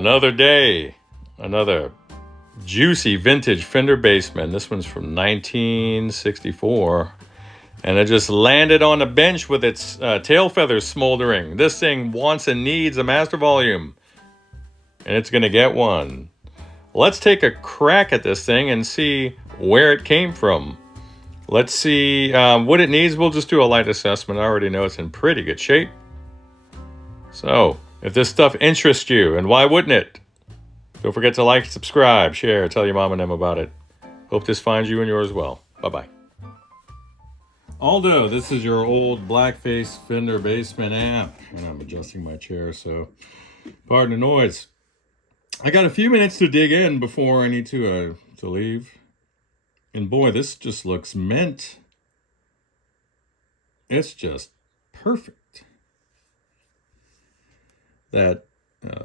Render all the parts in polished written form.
Another day, another juicy vintage Fender Bassman. This one's from 1964. And it just landed on a bench with its tail feathers smoldering. This thing wants and needs a master volume. And it's going to get one. Let's take a crack at this thing and see where it came from. Let's see what it needs. We'll just do a light assessment. I already know it's in pretty good shape. So, if this stuff interests you, and why wouldn't it? Don't forget to like, subscribe, share, tell your mom and them about it. Hope this finds you and yours well. Bye-bye. Aldo, this is your old blackface Fender Bassman amp. And I'm adjusting my chair, so pardon the noise. I got a few minutes to dig in before I need to leave. And boy, this just looks mint. It's just perfect. That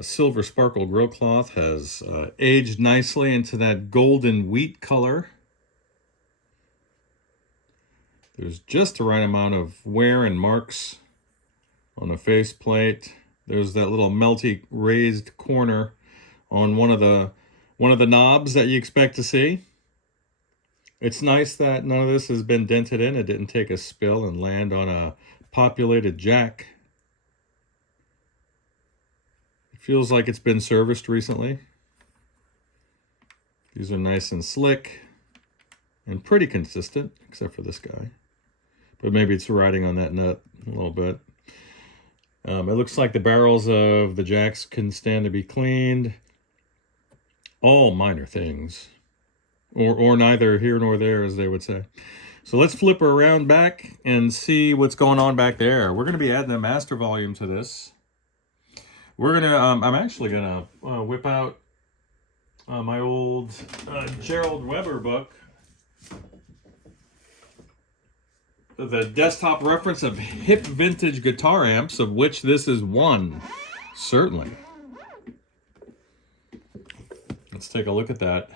silver sparkle grill cloth has aged nicely into that golden wheat color. There's just the right amount of wear and marks on the faceplate. There's that little melty raised corner on one of the knobs that you expect to see. It's nice that none of this has been dented in. It didn't take a spill and land on a populated jack. It feels like it's been serviced recently. These are nice and slick and pretty consistent, except for this guy. But maybe it's riding on that nut a little bit. It looks like the barrels of the jacks can stand to be cleaned. All minor things. Or neither here nor there, as they would say. So let's flip her around back and see what's going on back there. We're going to be adding a master volume to this. We're going to, I'm actually going to whip out my old Gerald Weber book. The desktop reference of hip vintage guitar amps, of which this is one. Certainly. Let's take a look at that.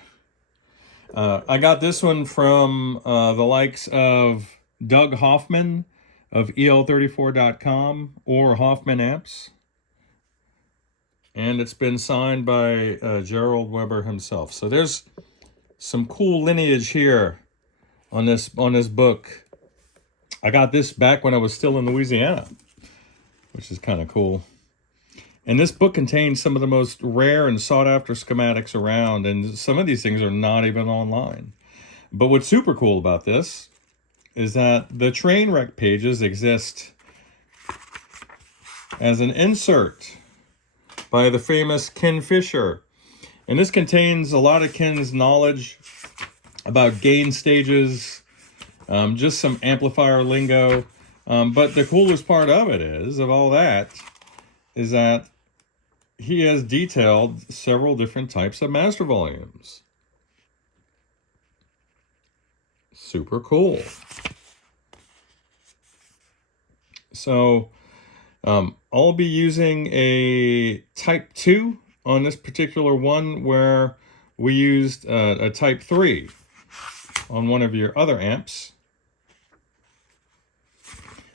I got this one from the likes of Doug Hoffman of el34.com or Hoffman Amps. And it's been signed by Gerald Weber himself. So there's some cool lineage here on this book. I got this back when I was still in Louisiana, which is kind of cool. And this book contains some of the most rare and sought-after schematics around, and some of these things are not even online. But what's super cool about this is that the train wreck pages exist as an insert by the famous Ken Fisher. And this contains a lot of Ken's knowledge about gain stages, just some amplifier lingo. But the coolest part of it is, of all that, is that he has detailed several different types of master volumes. Super cool. So I'll be using a Type 2 on this particular one, where we used a Type 3 on one of your other amps.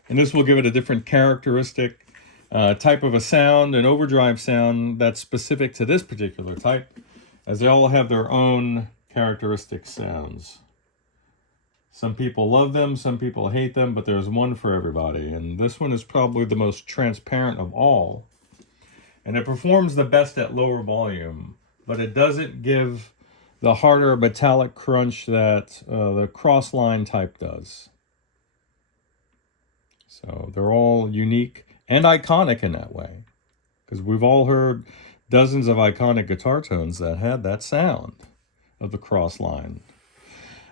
And this will give it a different characteristic type of a sound, an overdrive sound that's specific to this particular type, as they all have their own characteristic sounds. Some people love them, some people hate them, but there's one for everybody. And this one is probably the most transparent of all. And it performs the best at lower volume, but it doesn't give the harder metallic crunch that the crossline type does. So they're all unique and iconic in that way, because we've all heard dozens of iconic guitar tones that had that sound of the cross line.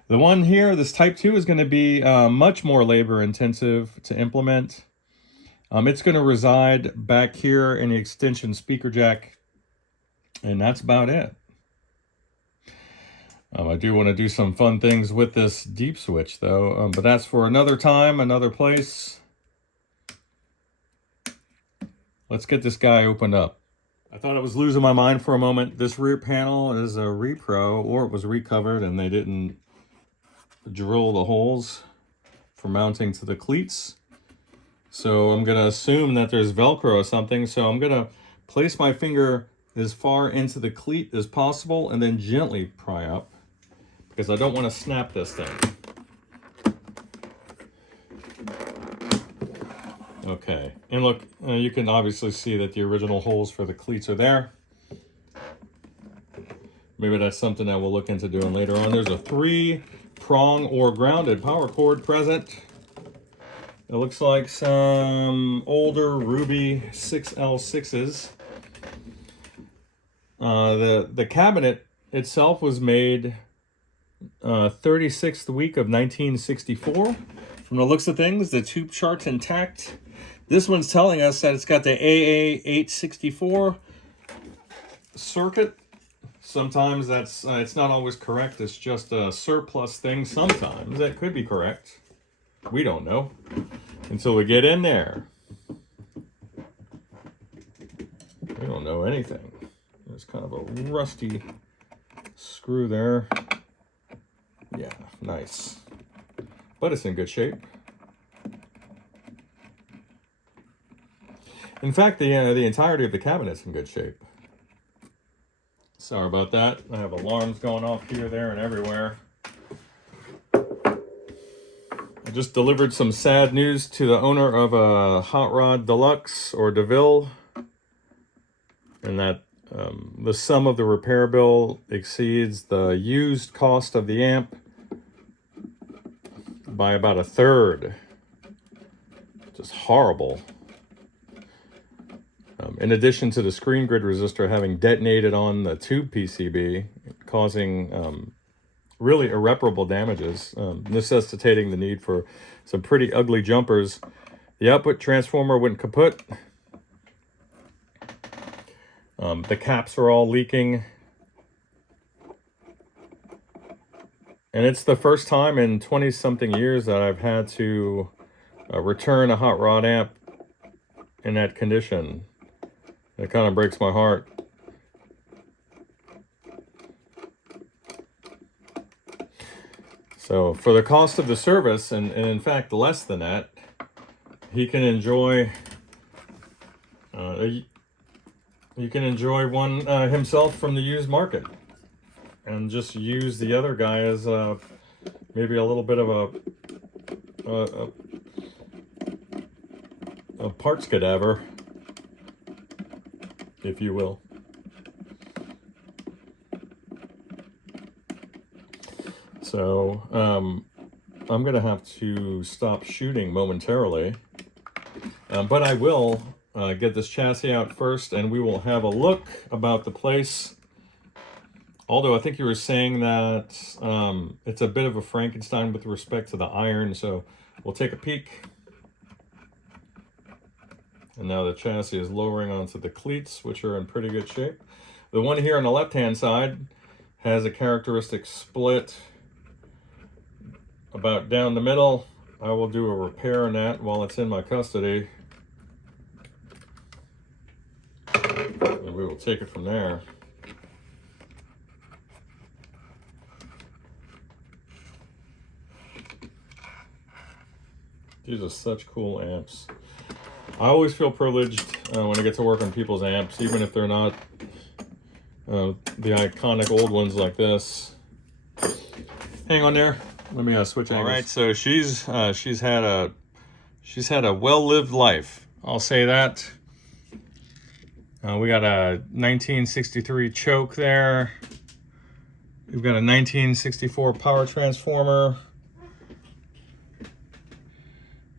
The one here, this Type 2, is going to be much more labor intensive to implement. It's going to reside back here in the extension speaker jack, and that's about it. I do want to do some fun things with this deep switch though, but that's for another time, another place. Let's get this guy opened up. I thought I was losing my mind for a moment. This rear panel is a repro, or it was recovered and they didn't drill the holes for mounting to the cleats. So I'm going to assume that there's Velcro or something. So I'm going to place my finger as far into the cleat as possible and then gently pry up, because I don't want to snap this thing. Okay, and look, you can obviously see that the original holes for the cleats are there. Maybe that's something that we'll look into doing later on. There's a 3-prong or grounded power cord present. It looks like some older Ruby 6L6s. The cabinet itself was made 36th week of 1964. From the looks of things, the tube chart's intact. This one's telling us that it's got the AA864 circuit. Sometimes that's it's not always correct. It's just a surplus thing. Sometimes that could be correct. We don't know until we get in there. We don't know anything. There's kind of a rusty screw there. Yeah, nice. But it's in good shape. In fact, the entirety of the cabinet's in good shape. Sorry about that. I have alarms going off here, there, and everywhere. I just delivered some sad news to the owner of a Hot Rod Deluxe or DeVille, and that the sum of the repair bill exceeds the used cost of the amp by about 1/3. Just horrible. In addition to the screen grid resistor having detonated on the tube PCB, causing really irreparable damages, necessitating the need for some pretty ugly jumpers. The output transformer went kaput. The caps are all leaking. And it's the first time in 20-something years that I've had to return a hot rod amp in that condition. It kind of breaks my heart. So for the cost of the service, and in fact less than that, he can enjoy one himself from the used market, and just use the other guy as maybe a little bit of a parts cadaver, if you will. So I'm going to have to stop shooting momentarily, but I will get this chassis out first, and we will have a look about the place. Although I think you were saying that it's a bit of a Frankenstein with respect to the iron, so we'll take a peek. And now the chassis is lowering onto the cleats, which are in pretty good shape. The one here on the left-hand side has a characteristic split about down the middle. I will do a repair on that while it's in my custody. And we will take it from there. These are such cool amps. I always feel privileged when I get to work on people's amps, even if they're not the iconic old ones like this. Hang on there. Let me switch angles. All right, so she's had a well-lived life. I'll say that. We got a 1963 choke there. We've got a 1964 power transformer.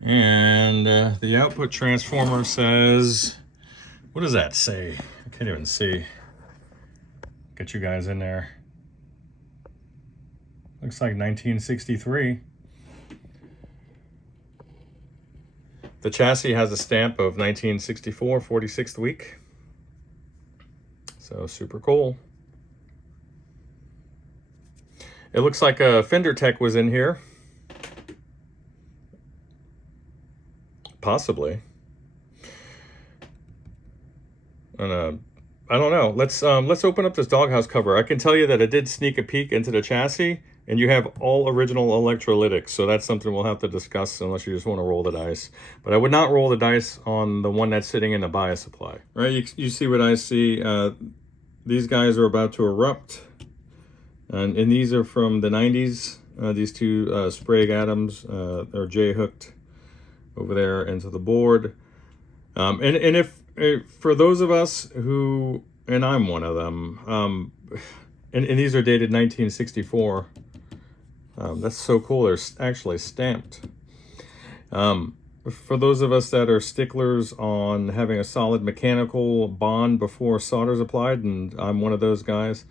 And the output transformer says, what does that say? I can't even see. Get you guys in there. Looks like 1963. The chassis has a stamp of 1964, 46th week. So super cool. It looks like a Fender Tech was in here. Possibly. And I don't know. Let's open up this doghouse cover. I can tell you that I did sneak a peek into the chassis, and you have all original electrolytics, so that's something we'll have to discuss unless you just want to roll the dice. But I would not roll the dice on the one that's sitting in the bias supply. Right? You see what I see. these guys are about to erupt. And these are from the 90s. These two Sprague Adams are J-hooked over there into the board. And if for those of us who, and I'm one of them, and these are dated 1964. That's so cool. They're actually stamped. For those of us that are sticklers on having a solid mechanical bond before solder's applied, and I'm one of those guys,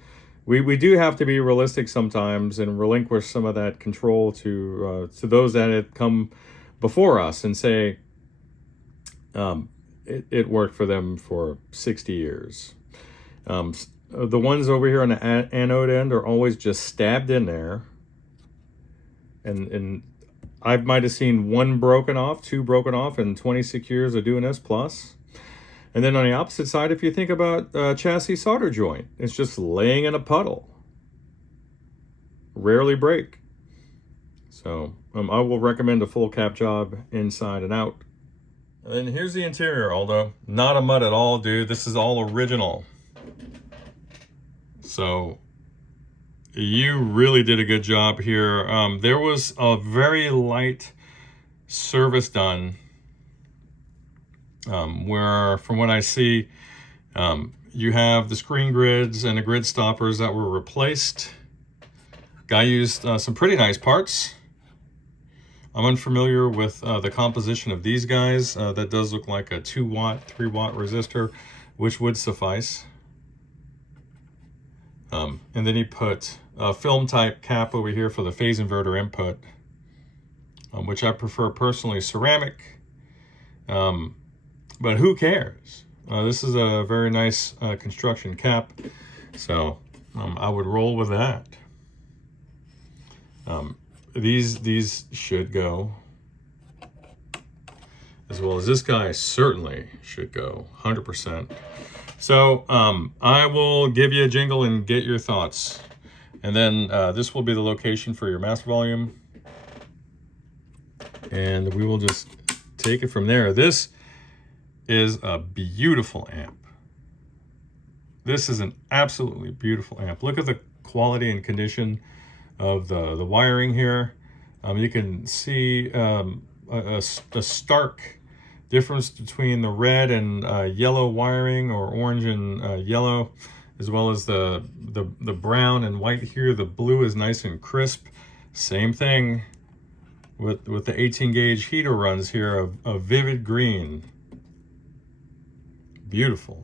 we do have to be realistic sometimes and relinquish some of that control to those that had come before us and say it worked for them for 60 years. The ones over here on the anode end are always just stabbed in there, and I might have seen one broken off, two broken off in 26 years of doing this plus. And then on the opposite side, if you think about chassis solder joint, it's just laying in a puddle. Rarely break. So I will recommend a full cap job inside and out. And here's the interior, Aldo. Not a mud at all, dude. This is all original. So you really did a good job here. There was a very light service done. Where from what I see, you have the screen grids and the grid stoppers that were replaced. Guy used some pretty nice parts. I'm unfamiliar with the composition of these guys. That does look like a 2-watt, 3-watt resistor, which would suffice. And then he put a film type cap over here for the phase inverter input, which I prefer personally ceramic. But who cares? This is a very nice construction cap, so I would roll with that. These should go, as well as this guy certainly should go, 100%. So I will give you a jingle and get your thoughts. And then this will be the location for your master volume. And we will just take it from there. This is a beautiful amp. This is an absolutely beautiful amp. Look at the quality and condition of the wiring here. You can see a stark difference between the red and yellow wiring, or orange and yellow, as well as the brown and white here. The blue is nice and crisp. Same thing with the 18 gauge heater runs here, of vivid green. Beautiful.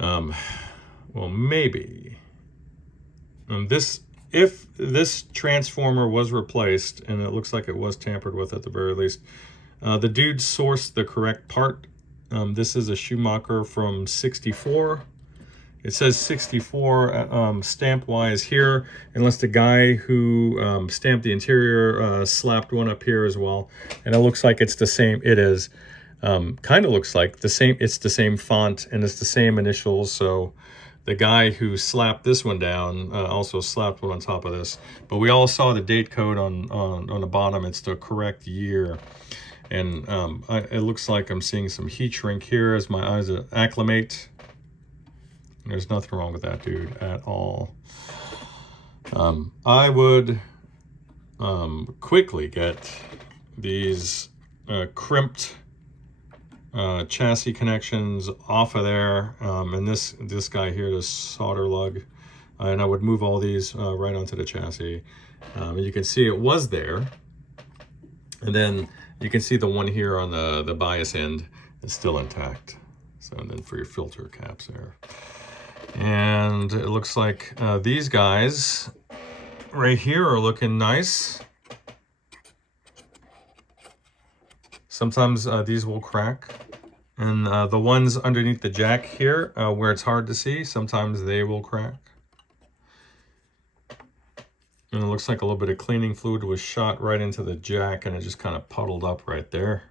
Well, maybe if this transformer was replaced, and it looks like it was tampered with at the very least, the dude sourced the correct part. This is a Schumacher from 64. It says 64 stamp wise here, unless the guy who stamped the interior slapped one up here as well. And it looks like it's the same. It is. Kind of looks like the same. It's the same font and it's the same initials. So the guy who slapped this one down also slapped one on top of this. But we all saw the date code on the bottom. It's the correct year. And it looks like I'm seeing some heat shrink here as my eyes acclimate. There's nothing wrong with that, dude, at all. I would quickly get these crimped chassis connections off of there, and this guy here, this solder lug, and I would move all these right onto the chassis. You can see it was there, and then you can see the one here on the bias end is still intact. So, and then for your filter caps there. And it looks like these guys right here are looking nice. Sometimes these will crack. And the ones underneath the jack here, where it's hard to see, sometimes they will crack. And it looks like a little bit of cleaning fluid was shot right into the jack, and it just kind of puddled up right there.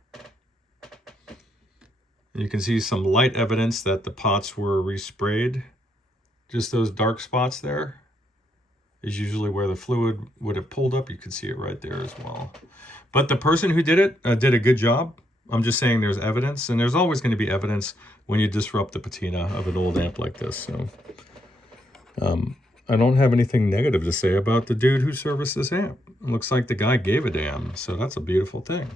And you can see some light evidence that the pots were resprayed. Just those dark spots there is usually where the fluid would have pulled up. You can see it right there as well. But the person who did it did a good job. I'm just saying there's evidence, and there's always going to be evidence when you disrupt the patina of an old amp like this. So I don't have anything negative to say about the dude who serviced this amp. It looks like the guy gave a damn, so that's a beautiful thing.